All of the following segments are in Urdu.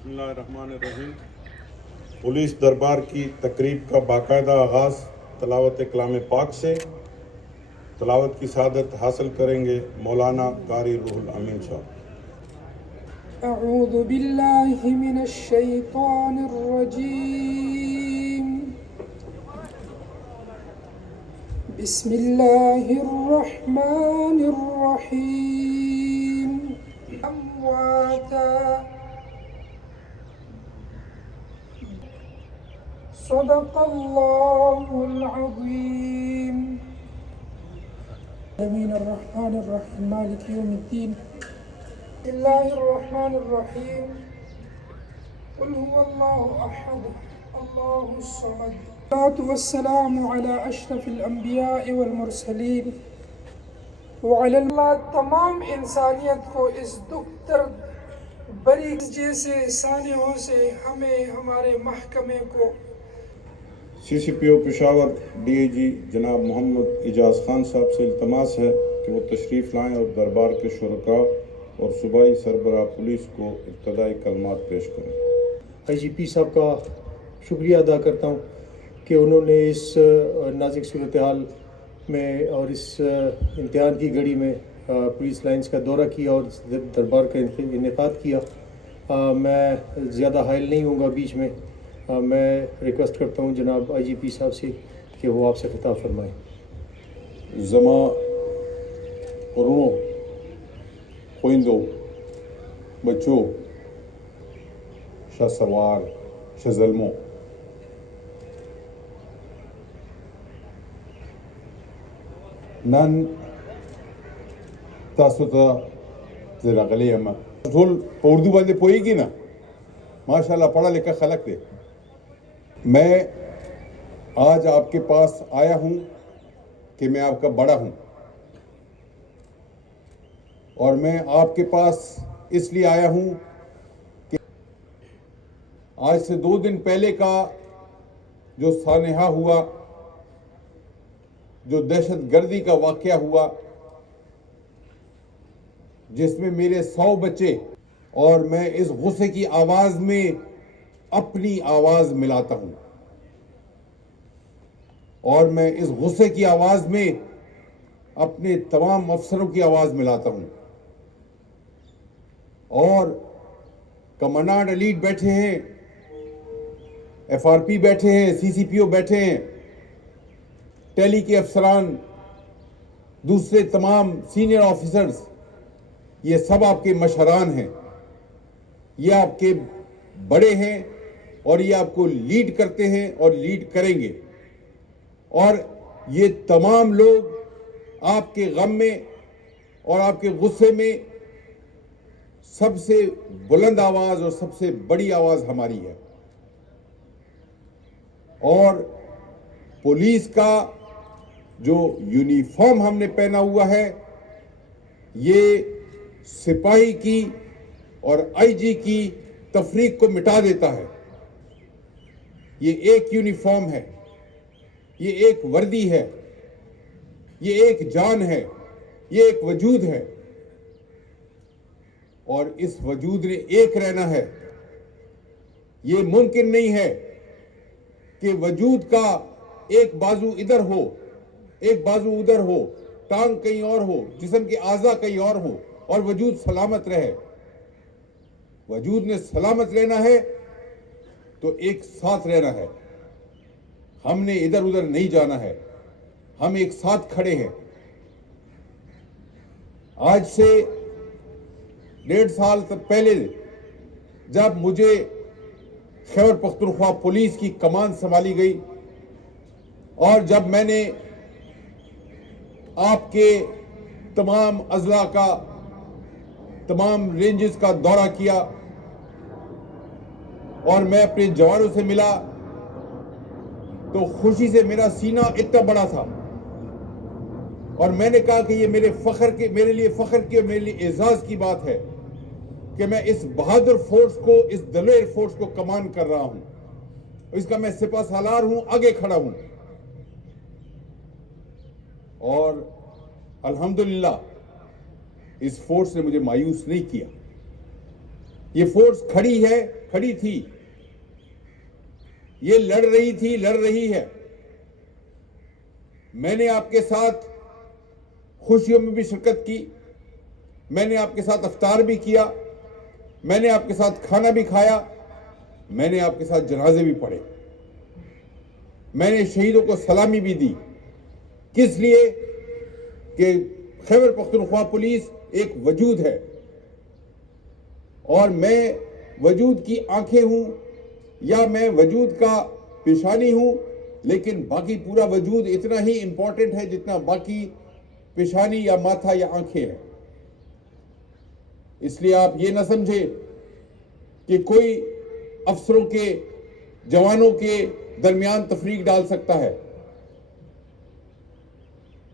بسم اللہ الرحمن الرحیم۔ پولیس دربار کی تقریب کا باقاعدہ آغاز تلاوت کلام پاک سے تلاوت کی سعادت حاصل کریں گے مولانا قاری روح الامین صاحب۔ اعوذ باللہ من الشیطان الرجیم، بسم اللہ الرحمن الرحیم۔ امواتا صدق اللہ العظیم۔ آمین۔ الرحمن الرحیم مالک یوم الدین، بسم اللہ الرحمن الرحیم، قل هو اللہ احد اللہ الصمد، والصلاة والسلام علی اشرف الانبیاء والمرسلین وعلی اللہ۔ تمام انسانیت کو اس دکھ درد بری جیسے سانحوں سے ہمیں ہمارے محکمے کو سی سی پی او پشاور ڈی اے جی جناب محمد اعجاز خان صاحب سے التماس ہے کہ وہ تشریف لائیں اور دربار کے شرکاء اور صوبائی سربراہ پولیس کو ابتدائی کلمات پیش کریں۔ آئی جی پی صاحب کا شکریہ ادا کرتا ہوں کہ انہوں نے اس نازک صورتحال میں اور اس امتحان کی گھڑی میں پولیس لائنز کا دورہ کیا اور دربار کا انعقاد کیا۔ میں زیادہ حائل نہیں ہوں گا بیچ میں، میں ریکویسٹ کرتا ہوں جناب آئی جی پی صاحب سے کہ وہ آپ سے خطاب فرمائیں۔ زما ورونو، خویندو، بچو، شاه سوار، شاه زلمو، نن تاسو ته زه راغلی یم، ټول په اردو باندې پوهیږي نه؟ ماشاءاللہ پڑھا لکھا خلق دے۔ میں آج آپ کے پاس آیا ہوں کہ میں آپ کا بڑا ہوں، اور میں آپ کے پاس اس لیے آیا ہوں کہ آج سے 2 دن پہلے کا جو سانحہ ہوا، جو دہشت گردی کا واقعہ ہوا، جس میں میرے 100 بچے، اور میں اس غصے کی آواز میں اپنی آواز ملاتا ہوں، اور میں اس غصے کی آواز میں اپنے تمام افسروں کی آواز ملاتا ہوں، اور کمانڈنٹ ایلیٹ بیٹھے ہیں، ایف آر پی بیٹھے ہیں، سی سی پی او بیٹھے ہیں، ٹیلی کے افسران، دوسرے تمام سینئر آفیسرز، یہ سب آپ کے مشران ہیں، یہ آپ کے بڑے ہیں، اور یہ آپ کو لیڈ کرتے ہیں اور لیڈ کریں گے، اور یہ تمام لوگ آپ کے غم میں اور آپ کے غصے میں سب سے بلند آواز اور سب سے بڑی آواز ہماری ہے۔ اور پولیس کا جو یونیفارم ہم نے پہنا ہوا ہے، یہ سپاہی کی اور آئی جی کی تفریق کو مٹا دیتا ہے۔ یہ ایک یونیفارم ہے، یہ ایک وردی ہے، یہ ایک جان ہے، یہ ایک وجود ہے، اور اس وجود نے ایک رہنا ہے۔ یہ ممکن نہیں ہے کہ وجود کا ایک بازو ادھر ہو، ایک بازو ادھر ہو، ٹانگ کہیں اور ہو، جسم کے اعضاء کہیں اور ہو، اور وجود سلامت رہے۔ وجود نے سلامت رہنا ہے تو ایک ساتھ رہنا ہے، ہم نے ادھر ادھر نہیں جانا ہے، ہم ایک ساتھ کھڑے ہیں۔ آج سے 1.5 سال پہلے جب مجھے خیبر پختونخوا پولیس کی کمان سنبھالی گئی، اور جب میں نے آپ کے تمام اضلاع کا، تمام رینجز کا دورہ کیا، اور میں اپنے جوانوں سے ملا، تو خوشی سے میرا سینہ اتنا بڑا تھا، اور میں نے کہا کہ یہ میرے لیے فخر کی اور میرے لیے اعزاز کی بات ہے کہ میں اس بہادر فورس کو، اس دلیر فورس کو کمان کر رہا ہوں، اس کا میں سپہ سالار ہوں، آگے کھڑا ہوں۔ اور الحمدللہ اس فورس نے مجھے مایوس نہیں کیا۔ یہ فورس کھڑی تھی، یہ لڑ رہی ہے. میں نے آپ کے ساتھ خوشیوں میں بھی شرکت کی، میں نے آپ کے ساتھ افطار بھی کیا، میں نے آپ کے ساتھ کھانا بھی کھایا، میں نے آپ کے ساتھ جنازے بھی پڑھے، میں نے شہیدوں کو سلامی بھی دی. کس لیے؟ کہ خیبر پختونخوا پولیس ایک وجود ہے اور میں وجود کی آنکھیں ہوں یا میں وجود کا پیشانی ہوں، لیکن باقی پورا وجود اتنا ہی امپورٹنٹ ہے جتنا باقی پیشانی یا ماتھا یا آنکھیں ہیں. اس لیے آپ یہ نہ سمجھے کہ کوئی افسروں کے، جوانوں کے درمیان تفریق ڈال سکتا ہے.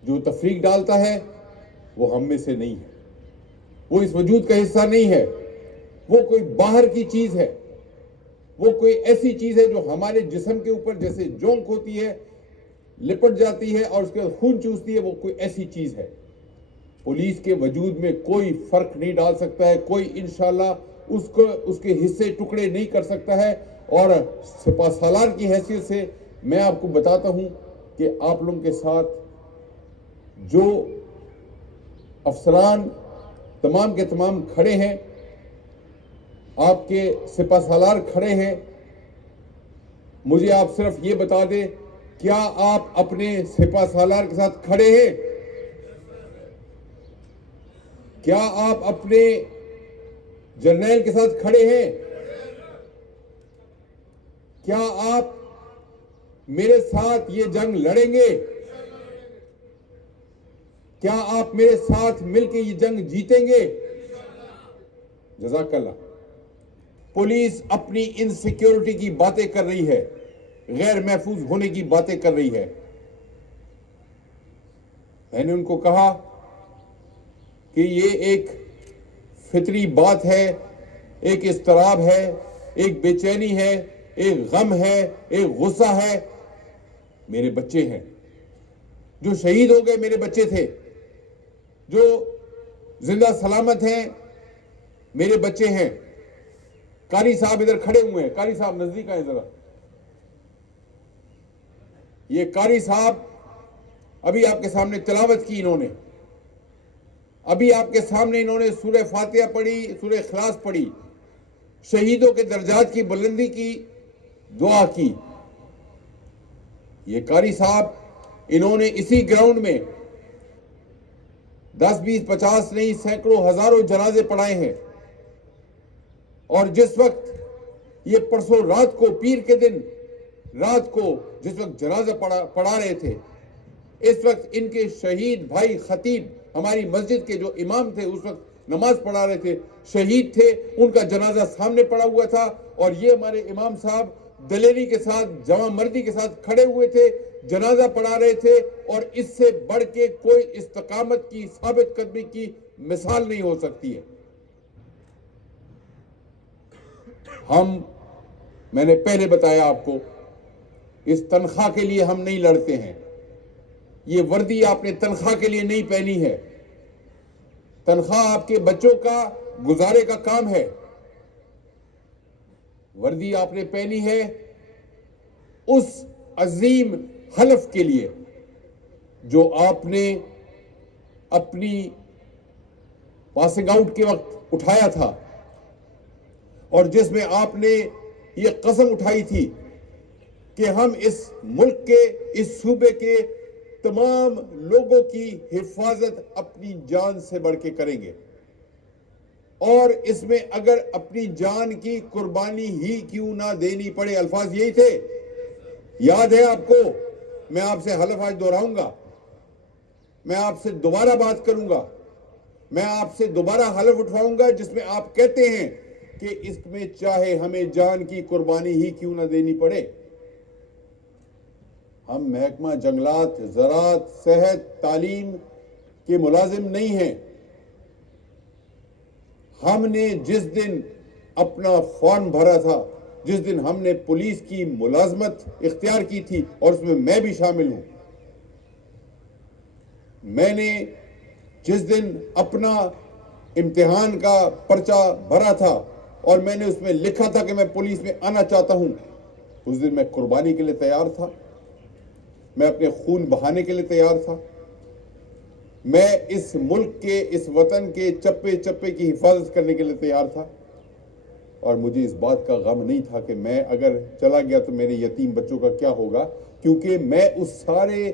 جو تفریق ڈالتا ہے وہ ہم میں سے نہیں ہے، وہ اس وجود کا حصہ نہیں ہے، وہ کوئی باہر کی چیز ہے، وہ کوئی ایسی چیز ہے جو ہمارے جسم کے اوپر جیسے جونک ہوتی ہے، لپٹ جاتی ہے اور اس کے بعد خون چوستی ہے، وہ کوئی ایسی چیز ہے. پولیس کے وجود میں کوئی فرق نہیں ڈال سکتا ہے، کوئی انشاءاللہ اس کے حصے ٹکڑے نہیں کر سکتا ہے. اور سپہ سالار کی حیثیت سے میں آپ کو بتاتا ہوں کہ آپ لوگوں کے ساتھ جو افسران تمام کے تمام کھڑے ہیں، آپ کے سپہ سالار کھڑے ہیں، مجھے آپ صرف یہ بتا دیں، کیا آپ اپنے سپہ سالار کے ساتھ کھڑے ہیں؟ کیا آپ اپنے جرنیل کے ساتھ کھڑے ہیں؟ کیا آپ میرے ساتھ یہ جنگ لڑیں گے؟ کیا آپ میرے ساتھ مل کے یہ جنگ جیتیں گے؟ جزاک اللہ. پولیس اپنی انسیکیورٹی کی باتیں کر رہی ہے، غیر محفوظ ہونے کی باتیں کر رہی ہے. میں نے ان کو کہا کہ یہ ایک فطری بات ہے، ایک اضطراب ہے، ایک بے چینی ہے، ایک غم ہے، ایک غصہ ہے. میرے بچے ہیں جو شہید ہو گئے، میرے بچے تھے جو زندہ سلامت ہیں، میرے بچے ہیں. قاری صاحب ادھر کھڑے ہوئے ہیں، قاری صاحب نزدیک آئیں ذرا. یہ قاری صاحب ابھی آپ کے سامنے تلاوت کی، انہوں نے ابھی آپ کے سامنے انہوں نے سورہ فاتحہ پڑھی، سورہ اخلاص پڑھی، شہیدوں کے درجات کی بلندی کی دعا کی. یہ قاری صاحب انہوں نے اسی گراؤنڈ میں 10 20 50 نہیں، سینکڑوں ہزاروں جنازے پڑھائے ہیں. اور جس وقت یہ پرسوں رات کو، پیر کے دن رات کو جس وقت جنازہ پڑھا رہے تھے، اس وقت ان کے شہید بھائی خطیب ہماری مسجد کے جو امام تھے، اس وقت نماز پڑھا رہے تھے، شہید تھے، ان کا جنازہ سامنے پڑا ہوا تھا اور یہ ہمارے امام صاحب دلیری کے ساتھ، جواں مردی کے ساتھ کھڑے ہوئے تھے، جنازہ پڑھا رہے تھے. اور اس سے بڑھ کے کوئی استقامت کی، ثابت قدمی کی مثال نہیں ہو سکتی ہے. میں نے پہلے بتایا آپ کو، اس تنخواہ کے لیے ہم نہیں لڑتے ہیں. یہ وردی آپ نے تنخواہ کے لیے نہیں پہنی ہے. تنخواہ آپ کے بچوں کا گزارے کا کام ہے. وردی آپ نے پہنی ہے اس عظیم حلف کے لیے جو آپ نے اپنی پاسنگ آؤٹ کے وقت اٹھایا تھا، اور جس میں آپ نے یہ قسم اٹھائی تھی کہ ہم اس ملک کے، اس صوبے کے تمام لوگوں کی حفاظت اپنی جان سے بڑھ کے کریں گے، اور اس میں اگر اپنی جان کی قربانی ہی کیوں نہ دینی پڑے. الفاظ یہی تھے، یاد ہے آپ کو؟ میں آپ سے حلف آج دہراؤں گا، میں آپ سے دوبارہ بات کروں گا، میں آپ سے دوبارہ حلف اٹھواؤں گا جس میں آپ کہتے ہیں کہ اس میں چاہے ہمیں جان کی قربانی ہی کیوں نہ دینی پڑے. ہم محکمہ جنگلات، زراعت، صحت، تعلیم کے ملازم نہیں ہیں. ہم نے جس دن اپنا فارم بھرا تھا، جس دن ہم نے پولیس کی ملازمت اختیار کی تھی، اور اس میں بھی شامل ہوں، میں نے جس دن اپنا امتحان کا پرچہ بھرا تھا اور میں نے اس میں لکھا تھا کہ میں پولیس میں آنا چاہتا ہوں، اس دن میں قربانی کے لیے تیار تھا، میں اپنے خون بہانے کے لیے تیار تھا، میں اس ملک کے، اس وطن کے چپے چپے کی حفاظت کرنے کے لیے تیار تھا، اور مجھے اس بات کا غم نہیں تھا کہ میں اگر چلا گیا تو میرے یتیم بچوں کا کیا ہوگا، کیونکہ میں اس سارے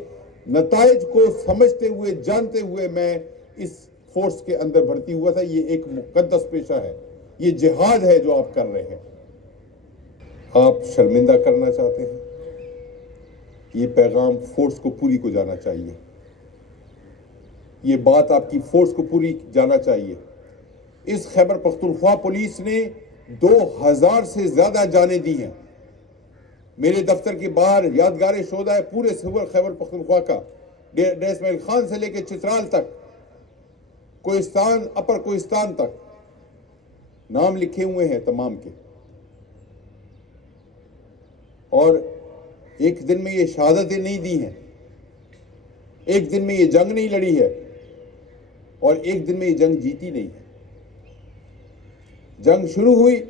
نتائج کو سمجھتے ہوئے، جانتے ہوئے میں اس فورس کے اندر بھرتی ہوا تھا۔ یہ ایک مقدس پیشہ ہے، یہ جہاد ہے جو آپ کر رہے ہیں۔ آپ شرمندہ کرنا چاہتے ہیں، یہ پیغام فورس کو پوری کو جانا چاہیے، یہ بات آپ کی فورس کو پوری جانا چاہیے۔ اس خیبر پختونخوا پولیس نے 2000 سے زیادہ جانیں دی ہیں۔ میرے دفتر کے باہر یادگار شہداء ہے پورے خیبر پختونخوا کا، ڈیر اسماعیل خان سے لے کے چترال تک، کوہستان، اپر کوہستان تک نام لکھے ہوئے ہیں تمام کے۔ اور ایک دن میں یہ شہادتیں نہیں دی ہیں، ایک دن میں یہ جنگ نہیں لڑی ہے، اور ایک دن میں یہ جنگ جیتی نہیں ہے۔ جنگ شروع ہوئی،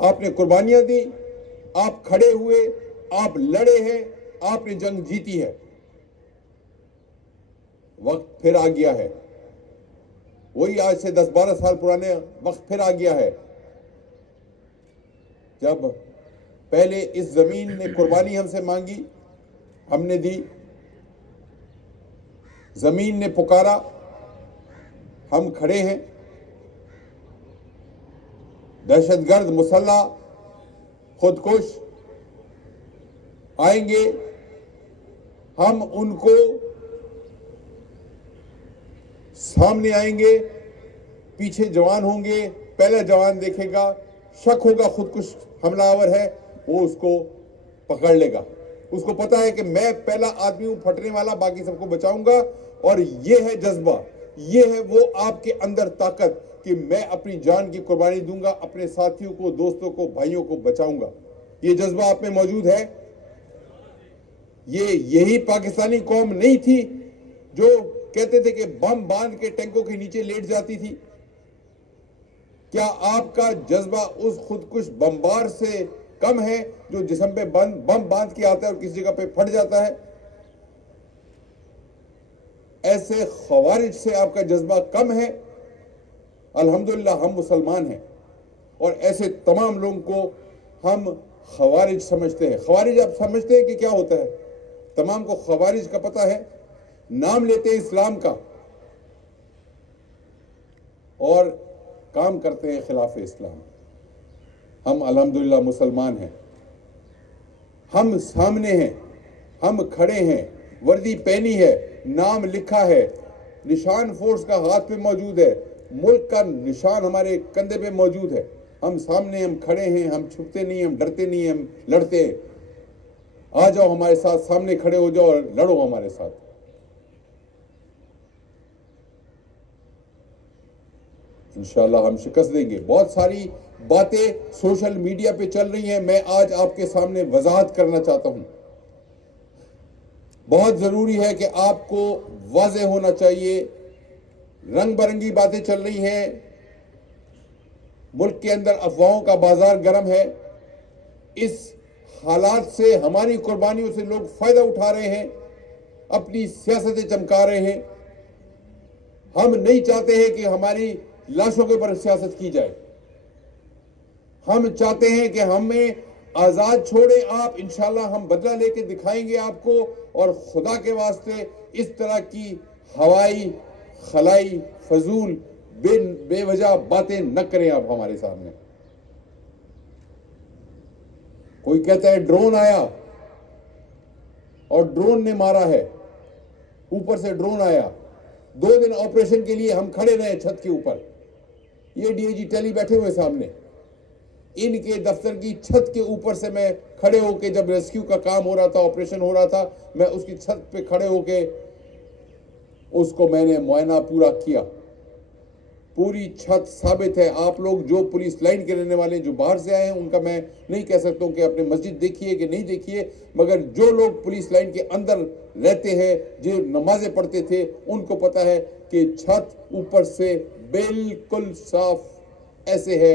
آپ نے قربانیاں دی، آپ کھڑے ہوئے، آپ لڑے ہیں، آپ نے جنگ جیتی ہے۔ وقت پھر آ گیا ہے، وہی آج سے 10-12 سال پرانے وقت پھر آ گیا ہے، جب پہلے اس زمین نے قربانی ہم سے مانگی، ہم نے دی، زمین نے پکارا، ہم کھڑے ہیں۔ دہشت گرد، مسلح، خودکش آئیں گے، ہم ان کو سامنے آئیں گے، پیچھے جوان ہوں گے، پہلا جوان دیکھے گا، شک ہوگا خودکش حملہ آور ہے، وہ اس کو پکڑ لے گا، اس کو پتا ہے کہ میں پہلا آدمی ہوں پھٹنے والا، باقی سب کو بچاؤں گا۔ اور یہ ہے جذبہ، یہ ہے وہ آپ کے اندر طاقت کہ میں اپنی جان کی قربانی دوں گا، اپنے ساتھیوں کو، دوستوں کو، بھائیوں کو بچاؤں گا۔ یہ جذبہ آپ میں موجود ہے۔ یہی پاکستانی قوم نہیں تھی جو کہتے تھے کہ بم باندھ کے ٹینکوں کے نیچے لیٹ جاتی تھی؟ کیا آپ کا جذبہ اس خودکش بمبار سے کم ہے جو جسم پہ بم باندھ کے آتا ہے اور کسی جگہ پہ پھٹ جاتا ہے؟ ایسے خوارج سے آپ کا جذبہ کم ہے؟ الحمدللہ ہم مسلمان ہیں، اور ایسے تمام لوگوں کو ہم خوارج سمجھتے ہیں۔ خوارج آپ سمجھتے ہیں کہ کیا ہوتا ہے؟ تمام کو خوارج کا پتہ ہے، نام لیتے ہیں اسلام کا اور کام کرتے ہیں خلاف اسلام۔ ہم الحمدللہ مسلمان ہیں، ہم سامنے ہیں، ہم کھڑے ہیں، وردی پہنی ہے، نام لکھا ہے، نشان فورس کا ہاتھ پہ موجود ہے، ملک کا نشان ہمارے کندھے پہ موجود ہے، ہم سامنے، ہم کھڑے ہیں، ہم چھپتے نہیں، ہم ڈرتے نہیں، ہم لڑتے ہیں۔ آ جاؤ ہمارے ساتھ، سامنے کھڑے ہو جاؤ اور لڑو ہمارے ساتھ۔ انشاءاللہ ہم شکست دیں گے۔ بہت ساری باتیں سوشل میڈیا پہ چل رہی ہیں، میں آج آپ کے سامنے وضاحت کرنا چاہتا ہوں۔ بہت ضروری ہے کہ آپ کو واضح ہونا چاہیے، رنگ برنگی باتیں چل رہی ہیں، ملک کے اندر افواہوں کا بازار گرم ہے۔ اس حالات سے، ہماری قربانیوں سے لوگ فائدہ اٹھا رہے ہیں، اپنی سیاستیں چمکا رہے ہیں۔ ہم نہیں چاہتے ہیں کہ ہماری لاشوں کے پر سیاست کی جائے، ہم چاہتے ہیں کہ ہمیں آزاد چھوڑیں آپ، انشاءاللہ ہم بدلہ لے کے دکھائیں گے آپ کو، اور خدا کے واسطے اس طرح کی ہوائی خلائی فضول بے وجہ باتیں نہ کریں آپ ہمارے سامنے۔ کوئی کہتا ہے ڈرون آیا اور ڈرون نے مارا ہے، اوپر سے ڈرون آیا، 2 دن آپریشن کے لیے ہم کھڑے رہے چھت کے اوپر، یہ ڈی اے جی ٹیلی بیٹھے ہوئے سامنے، ان کے دفتر کی چھت کے اوپر سے میں کھڑے ہو کے، جب ریسکیو کا کام ہو رہا تھا، آپریشن ہو رہا تھا، میں اس کی چھت پہ کھڑے ہو کے اس کو میں نے معائنہ پورا کیا۔ پوری چھت ثابت ہے، آپ لوگ جو پولیس لائن کے رہنے والے جو باہر سے آئے ہیں ان کا میں نہیں کہہ سکتا ہوں کہ اپنے مسجد دیکھیے کہ نہیں دیکھیے، مگر جو لوگ پولیس لائن کے اندر رہتے ہیں، جو نمازیں پڑھتے تھے، ان کو پتا ہے کہ چھت اوپر سے بالکل صاف ایسے ہے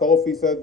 100%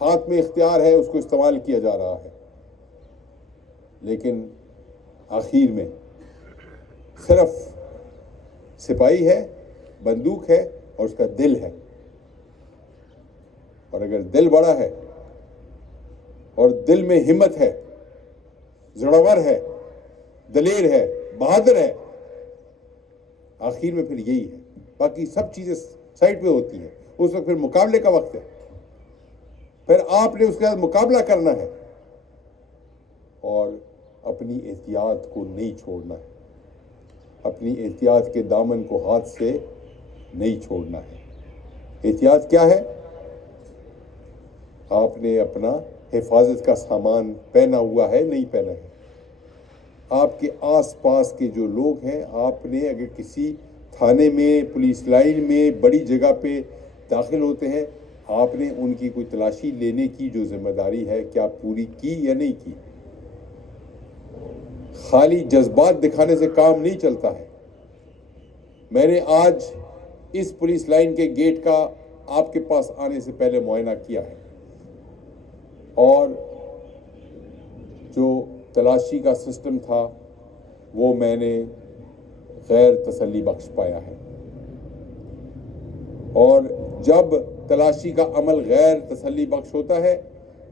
ہاتھ میں اختیار ہے اس کو استعمال کیا جا رہا ہے، لیکن آخر میں صرف سپاہی ہے، بندوق ہے اور اس کا دل ہے، اور اگر دل بڑا ہے اور دل میں ہمت ہے، زڑور ہے، دلیر ہے، بہادر ہے، آخر میں پھر یہی ہے، باقی سب چیزیں سائڈ پہ ہوتی ہیں، اس وقت پھر مقابلے کا وقت ہے، پھر آپ نے اس کے ساتھ مقابلہ کرنا ہے اور اپنی احتیاط کو نہیں چھوڑنا ہے، اپنی احتیاط کے دامن کو ہاتھ سے نہیں چھوڑنا ہے۔ احتیاط کیا ہے؟ آپ نے اپنا حفاظت کا سامان پہنا ہوا ہے، نہیں پہنا ہے؟ آپ کے آس پاس کے جو لوگ ہیں، آپ نے اگر کسی تھانے میں، پولیس لائن میں، بڑی جگہ پہ داخل ہوتے ہیں، آپ نے ان کی کوئی تلاشی لینے کی جو ذمہ داری ہے کیا پوری کی یا نہیں کی؟ خالی جذبات دکھانے سے کام نہیں چلتا ہے۔ میں نے آج اس پولیس لائن کے گیٹ کا آپ کے پاس آنے سے پہلے معائنہ کیا ہے، اور جو تلاشی کا سسٹم تھا وہ میں نے غیر تسلی بخش پایا ہے، اور جب تلاشی کا عمل غیر تسلی بخش ہوتا ہے،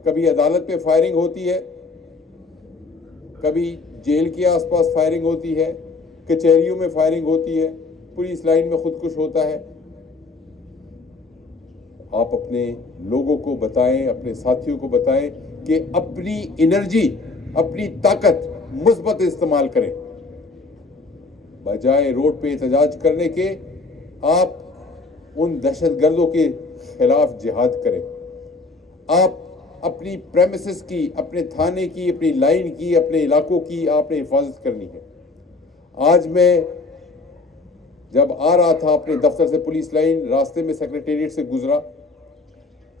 کبھی عدالت پہ فائرنگ ہوتی ہے، کبھی جیل کے آس پاس فائرنگ ہوتی ہے، کچہریوں میں فائرنگ ہوتی ہے، پولیس لائن میں خودکش ہوتا ہے۔ آپ اپنے لوگوں کو بتائیں، اپنے ساتھیوں کو بتائیں کہ اپنی انرجی، اپنی طاقت مثبت استعمال کریں، بجائے روڈ پہ احتجاج کرنے کے آپ ان دہشت گردوں کے خلاف جہاد کریں۔ آپ اپنی پریمیسز کی، اپنے تھانے کی، اپنی لائن کی، اپنے علاقوں کی آپ نے حفاظت کرنی ہے۔ آج میں جب آ رہا تھا اپنے دفتر سے پولیس لائن، راستے میں سیکریٹریٹ سے گزرا،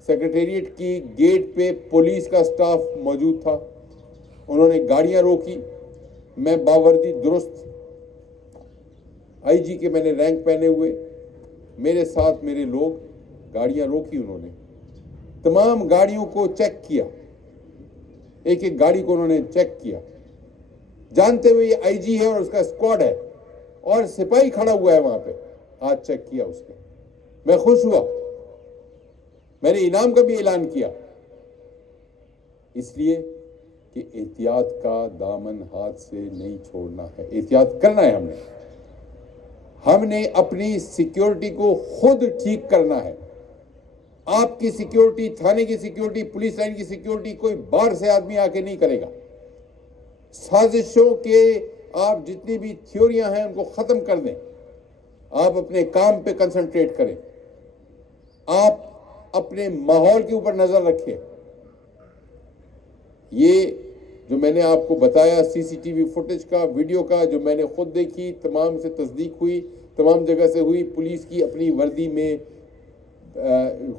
سیکریٹریٹ کی گیٹ پہ پولیس کا سٹاف موجود تھا، انہوں نے گاڑیاں روکی، میں باوردی درست آئی جی کے میں نے رینک پہنے ہوئے، میرے ساتھ میرے لوگ، گاڑیاں روکی، انہوں نے تمام گاڑیوں کو چیک کیا، ایک ایک گاڑی کو انہوں نے چیک کیا، جانتے ہوئے یہ آئی جی ہے اور اس کا اسکواڈ ہے اور سپاہی کھڑا ہوا ہے وہاں پہ، آج چیک کیا اس نے، میں خوش ہوا، میں نے انعام کا بھی اعلان کیا، اس لیے کہ احتیاط کا دامن ہاتھ سے نہیں چھوڑنا ہے، احتیاط کرنا ہے ہم نے اپنی سیکیورٹی کو خود ٹھیک کرنا ہے۔ آپ کی سیکیورٹی، تھانے کی سیکیورٹی، پولیس لائن کی سیکیورٹی کوئی باہر سے آدمی آ کے نہیں کرے گا۔ سازشوں کے آپ جتنی بھی تھیوریاں ہیں ان کو ختم کر دیں، آپ اپنے کام پہ کنسنٹریٹ کریں، آپ اپنے ماحول کے اوپر نظر رکھیں۔ یہ جو میں نے آپ کو بتایا سی سی ٹی وی فوٹیج کا، ویڈیو کا، جو میں نے خود دیکھی، تمام سے تصدیق ہوئی، تمام جگہ سے ہوئی، پولیس کی اپنی وردی میں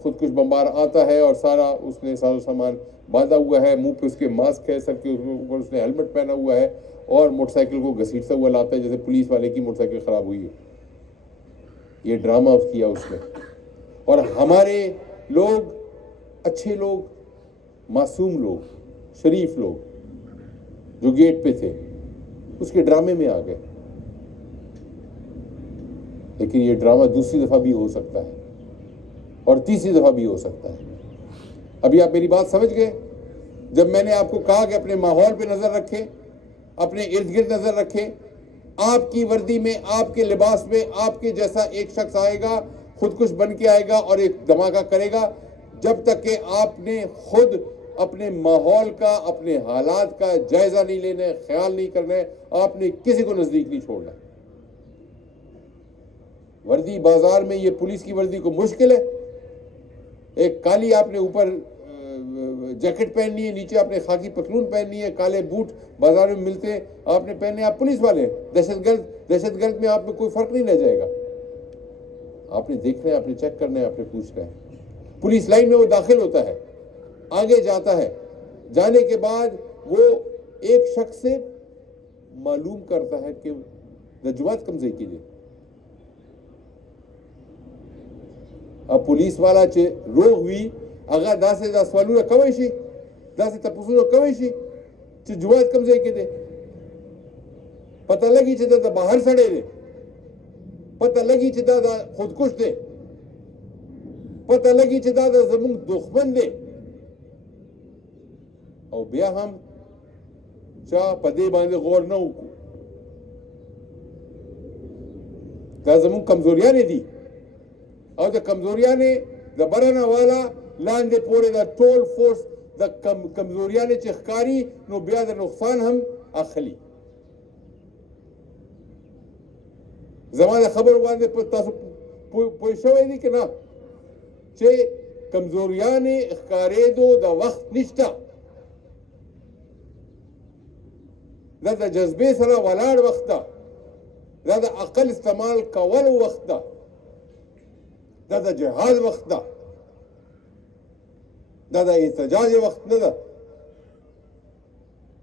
خودکش بمبار آتا ہے اور سارا اس نے ساز و سامان باندھا ہوا ہے، منہ پہ اس کے ماسک ہے، سر کے اوپر اس نے ہیلمٹ پہنا ہوا ہے اور موٹر سائیکل کو گھسیٹتا ہوا لاتا ہے جیسے پولیس والے کی موٹر سائیکل خراب ہوئی ہے۔ یہ ڈرامہ کیا اس نے، اور ہمارے لوگ، اچھے لوگ، معصوم لوگ، شریف لوگ جو گیٹ پہ تھے اس کے ڈرامے میں آ گئے۔ لیکن یہ ڈرامہ دوسری دفعہ بھی ہو سکتا ہے اور تیسری دفعہ بھی ہو سکتا ہے۔ ابھی آپ میری بات سمجھ گئے؟ جب میں نے آپ کو کہا کہ اپنے ماحول پہ نظر رکھیں، اپنے ارد گرد نظر رکھیں، آپ کی وردی میں، آپ کے لباس میں آپ کے جیسا ایک شخص آئے گا، خودکش بن کے آئے گا اور ایک دھماکہ کرے گا، جب تک کہ آپ نے خود اپنے ماحول کا، اپنے حالات کا جائزہ نہیں لینا ہے، خیال نہیں کرنا ہے، آپ نے کسی کو نزدیک نہیں چھوڑنا۔ وردی بازار میں یہ پولیس کی وردی کو مشکل ہے، ایک کالی آپ نے اوپر جیکٹ پہننی ہے، نیچے آپ نے خاکی پتلون پہننی ہے، کالے بوٹ بازار میں ملتے ہیں، آپ نے پہنے، آپ پولیس والے ہیں۔ دہشت گرد میں آپ میں کوئی فرق نہیں رہ جائے گا۔ آپ نے دیکھنا ہے، آپ نے چیک کرنا ہے، آپ نے پوچھنا ہے۔ پولیس لائن میں وہ داخل ہوتا ہے، آگے جاتا ہے، جانے کے بعد وہ ایک شخص سے معلوم کرتا ہے کہ رجوعات کمزے کی لیے۔ اب پولیس والا روح ہوئی، هغه داسې دا سوالونه کوی شي داسې تپوسونه کوی شي چې جومات کوم ځای کې دی پته لګي چې دا د بهر سړی دی پته لګي چې دا د خودکش دی پته لګي چې دا د زموږ دښمن دی او بیا هم چا په دې باندې غور نه وکړو دا زموږ کمزوریانې دي او د کمزوریانې د برنه والا لاندې پورې د ټول فورس د کمزوریانې چې ښکاري نو بیا د نقصان هم اخلي زما د خبرو باندې تاسو پوه شوی دي که نه چې کمزوریانې ښکارېدو د وخت نشته دا د جذبې سره ولاړ وخت ده دا د عقل استعمال کول وخت ده دا د جهاد وخت ده دا د احتجاج وخت نه ده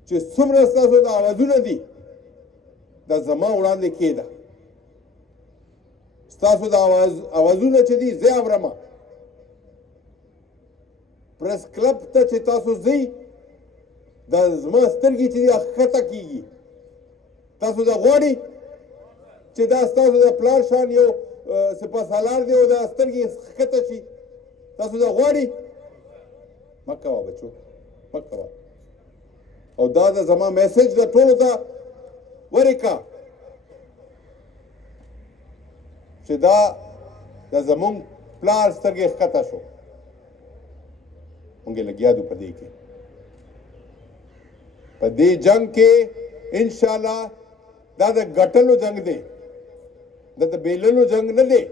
چې څومره ستاسو د آوازونه دي دا زما وړاندې کېده ستاسو د آوازونه چې دي زه اورم پریس کلب ته چې تاسو ځئ دا زما سترګې چې دي ښکته کېږي تاسو دا غواړئ چې دا ستاسو د پلار شان یو سپه سالار دی او دا سترګې ښکته شي تاسو دا غواړئ مه کوه بچو مه کوه او دا د زما میسج د ټولو ته ورکړه چې دا د زمونږ پلار سترګې ښکته شو مونږ یې لګیا دو په دې کې په دې جنگ کې انشاءالله دا د ګټلو جنگ دی دا د بیللو جنگ نه دی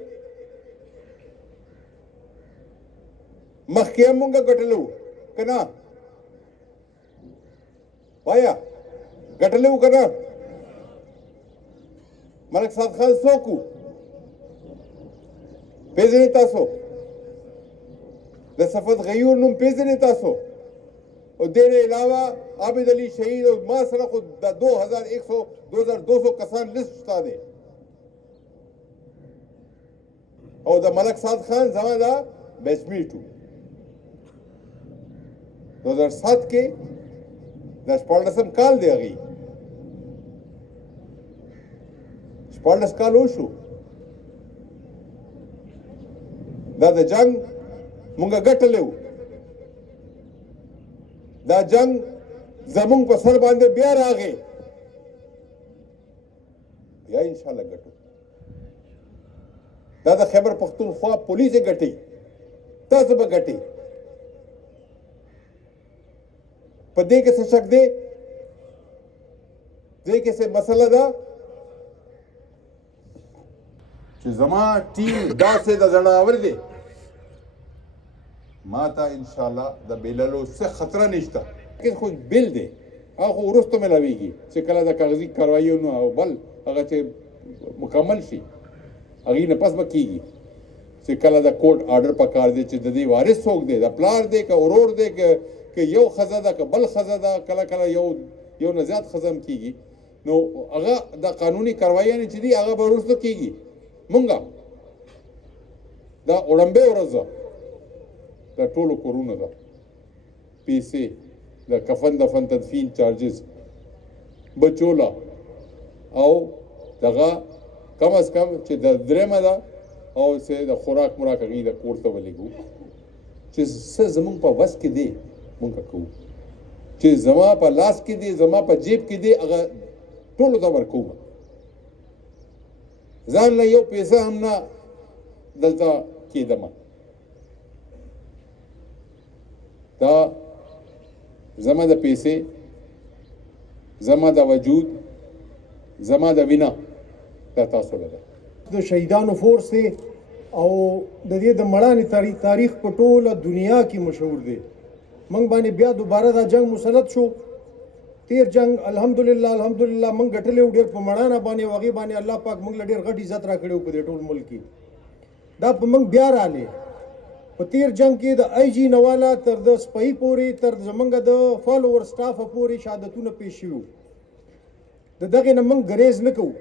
مخکې هم مونږ ګټلو که نه وایا ګټلو که نه ملک سعد خان څوک و پیژنئ تاسو د صفت غیور نوم پیژنئ تاسو او دې نه علاوه عابد علي شهید او ما سره خو د 2200 کسان لیست شته دی او د ملک سعد خان زما دا بیچ میټ و 2007 کې د 14 کال دی هغې 14 کال وشو دا د جنگ مونږه ګټلی و دا جنگ زمونږ په سر باندې بیا راغی بیا انشاءالله ګټو دا د خیبر پختونخوا پولیس یې ګټي تاسو به ګټي په دې کې څه شک دی دې کې څه مسله ده چې زما ټیم داسې د زړاور دی ما ته انشاءالله د بیللو څه خطره نشته کې خو بیل دی هغه خو وروسته ملاویږي چې کله د کاغذي کارواییونو او بل هغه چې مکمل شي هغې نه پس به کېږي چې کله د کوټ آرډر په کار دی چې د دې وارث څوک دی د پلار دی که ورور دی که یو ښځه ده که بل ښځه ده کله کله یو نه زیات ښځه هم کېږي نو هغه د قانوني کارواییانې چې دي هغه به وروسته کېږي مونږه دا وړمبې ورځ ده د ټولو کورونه ده پیسې د کفن دفن تدفین چارجز بچوله او دغه کم از کم چې د درېمه ده او چې د خوراک مراک هغې د کور ته ولېږو چې څه زمونږ په وس کې دی مونږ کوو چې زما په لاس کې دی زما په جیب کې دی هغه ټولو ته ورکوم ځان له یو پیسه هم نه دلته کېدمه دا زما د پیسې زما د وجود زما د وینا دا تاسو له د شهیدانو فورس دی او د دې د مړانې تاریخ په ټوله دنیا کې مشهور دی موږ باندې بیا دوباره دا جنگ مسلط شو تیر جنگ الحمدلله موږ ګټلی و ډېر په مړانه باندې هغې باندې الله پاک موږ له ډېر غټ عزت راکړی و په دې ټول ملک کې دا په موږ بیا رالی په تیر جنگ کې د آی جي نواله تر د سپۍ پورې تر زمونږ د فالوور سټافه پورې شهادتونه پیش شوي د دغې نه موږ ګریز نه کوو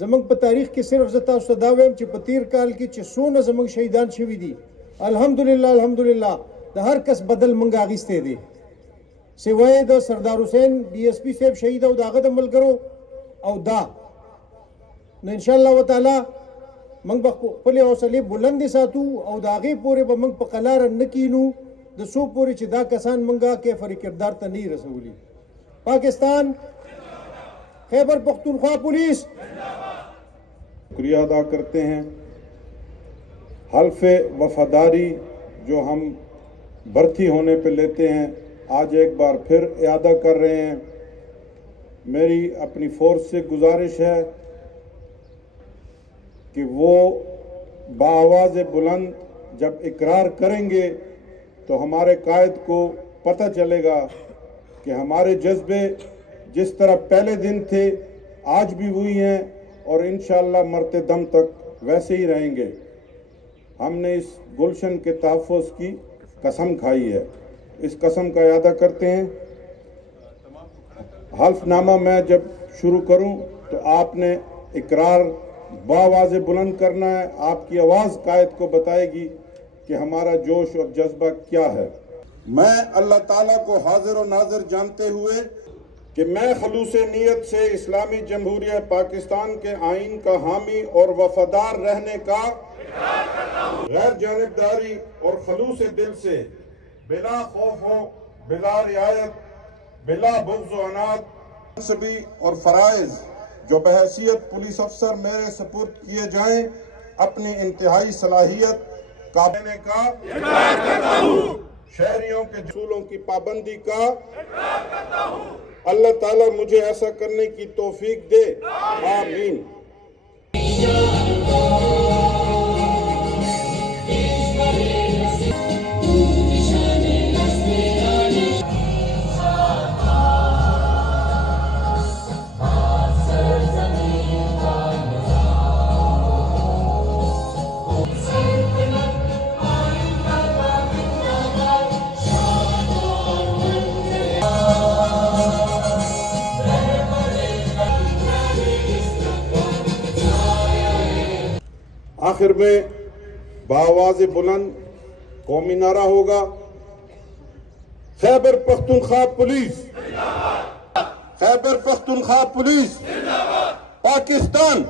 زمونږ په تاریخ کې صرف زه تاسو ته دا وایم چې په تیر کال کې چې څونه زمونږ شهیدان شوي دي الحمدللہ د هر کس بدل منګه اغیسته دي سوای د سردار حسین ڈی ایس پی صاحب شهید او داغه د ملګرو او دا نو ان شاء الله وتعالى منګ خپل حوصله بلند ساتو او داغه پورې به منګ په قلار نکینو د سو پورې چې دا کسان منګه کې فری کردار ته نه رسولي پاکستان خیبر پختونخوا پولیس شکریہ ادا کرتے ہیں حلف وفاداری جو ہم برتی ہونے پہ لیتے ہیں آج ایک بار پھر اعادہ کر رہے ہیں میری اپنی فورس سے گزارش ہے کہ وہ بآواز بلند جب اقرار کریں گے تو ہمارے قائد کو پتہ چلے گا کہ ہمارے جذبے جس طرح پہلے دن تھے آج بھی وہی ہیں اور انشاءاللہ مرتے دم تک ویسے ہی رہیں گے ہم نے اس گلشن کے تحفظ کی قسم کھائی ہے اس قسم کا اعادہ کرتے ہیں حلف نامہ میں جب شروع کروں تو آپ نے اقرار بآواز بلند کرنا ہے آپ کی آواز قائد کو بتائے گی کہ ہمارا جوش اور جذبہ کیا ہے میں اللہ تعالیٰ کو حاضر و ناظر جانتے ہوئے کہ میں خلوص نیت سے اسلامی جمہوریہ پاکستان کے آئین کا حامی اور وفادار رہنے کا غیر جانبداری اور خلوص دل سے بلا خوف و بلا رعایت بلا بغض و عناد منصبی اور فرائض جو بحیثیت پولیس افسر میرے سپرد کیے جائیں اپنی انتہائی صلاحیت کا دینے کا شہریوں کے اصولوں کی پابندی کا اللہ تعالیٰ مجھے ایسا کرنے کی توفیق دے آمین آخر میں بآواز بلند قومی نعرہ ہوگا خیبر پختونخوا پولیس خیبر پختونخوا پولیس پاکستان